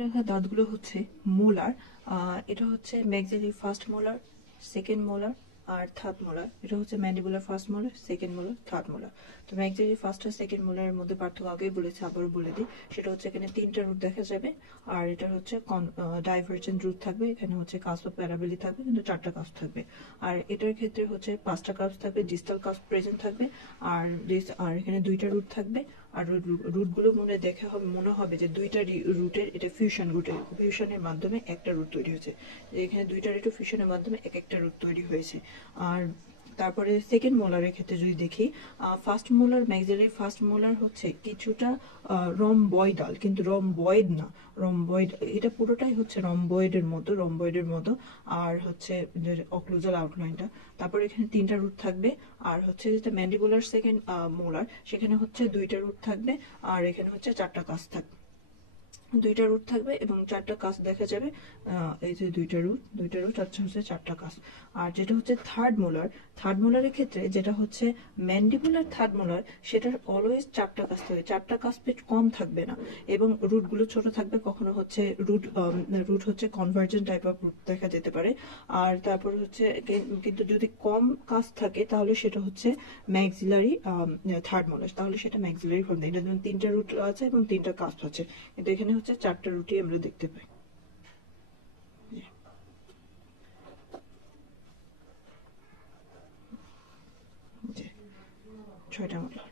রাখা দাঁতগুলো হচ্ছে মোলার। এটা হচ্ছে maxillary first molar, second molar আর থার্ড মোলার। এটা হচ্ছে mandibular first molar, second molar, third molar. তো ম্যাক্সিলারি ফার্স্ট আর সেকেন্ড মোলারের মধ্যে পার্থক্য আগেই বলেছি, আবারও বলে দিই। সেটা হচ্ছে এখানে তিনটা রুট দেখা যাবে, আর এটা হচ্ছে ডাইভার্জেন্ট রুট থাকবে। এখানে হচ্ছে কাস্প অফ প্যারাবেলি থাকবে, কিন্তু চারটা কাস্প থাকবে। আর এটার ক্ষেত্রে হচ্ছে পাঁচটা কাস্প থাকবে, ডিস্টাল কাস্প প্রেজেন্ট থাকবে। আর এখানে দুইটা রুট থাকবে। আর রুটগুলো মনে হবে যে দুইটা রুটের এটা ফিউশনের মাধ্যমে একটা রুট তৈরি হয়েছে। এখানে দুইটা রুট ফিউশনের মাধ্যমে এক একটা রুট তৈরি হয়েছে। আর তারপরে সেকেন্ড মোলারের ক্ষেত্রে যদি দেখি, first molar maxillary first molar হচ্ছে কিছুটা রম্বয়েডাল, কিন্তু রম্বয়েড না, রম্বয়েড এটা পুরোটাই হচ্ছে রম্বয়েডের মতো। আর হচ্ছে অক্লুজাল আউটলাইনটা। তারপর এখানে তিনটা রুট থাকবে। আর হচ্ছে যেটা ম্যান্ডিবুলার সেকেন্ড মোলার, সেখানে হচ্ছে দুইটা রুট থাকবে। আর এখানে হচ্ছে চারটা কাজ থাকবে, দুইটা রুট থাকবে এবং চারটা কাজ দেখা যাবে। এই যে দুইটা রুট আচ্ছা হচ্ছে চারটা কাজ। আর যেটা হচ্ছে থার্ড মোলারের ক্ষেত্রে যেটা হচ্ছে ম্যান্ডিবুলার থার্ড মোলার, সেটার অলওয়েজ চারটা কাজ থাকবে, চারটা কাজ কম থাকবে না। এবং রুটগুলো ছোট থাকবে, কখনো হচ্ছে রুট হচ্ছে কনভার্জেন্ট টাইপ অফ রুট দেখা যেতে পারে। আর তারপর হচ্ছে কিন্তু যদি কম কাজ থাকে তাহলে সেটা হচ্ছে ম্যাক্সিলারি থার্ড মোলার, তাহলে সেটা ম্যাক্সিলারি ফর্ম। এটা যেমন তিনটা রুট আছে এবং তিনটা কাস্প আছে, কিন্তু এখানে হচ্ছে চারটা রুটি আমরা দেখতে পাই। ছয়টা মোলার।